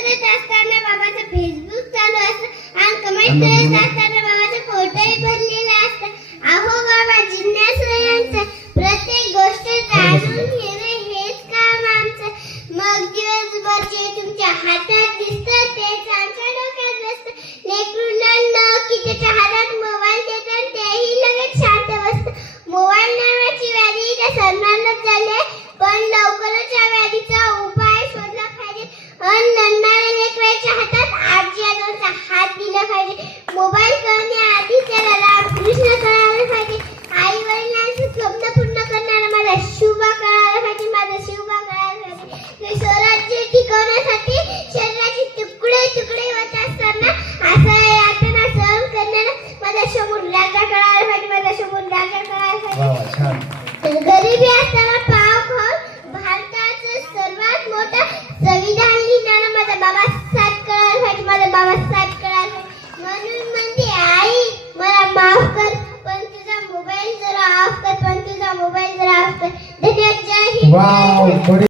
करत असताना बाबाचं फेसबुक चालू असतं आणि कमेंट करत असताना वा वा छान गरिबी असताना पाव खाऊन भारताचं सर्वात मोठा संविधान लिहिणारा माझा बाबा सातकळा साठी माझा बाबा सातकळा म्हणून म्हणते आई मला माफ कर पण तुझा मोबाईल जरा ऑफ कर पण तुझा मोबाईल जरा ऑफ कर. धन्यवाद जय हिंद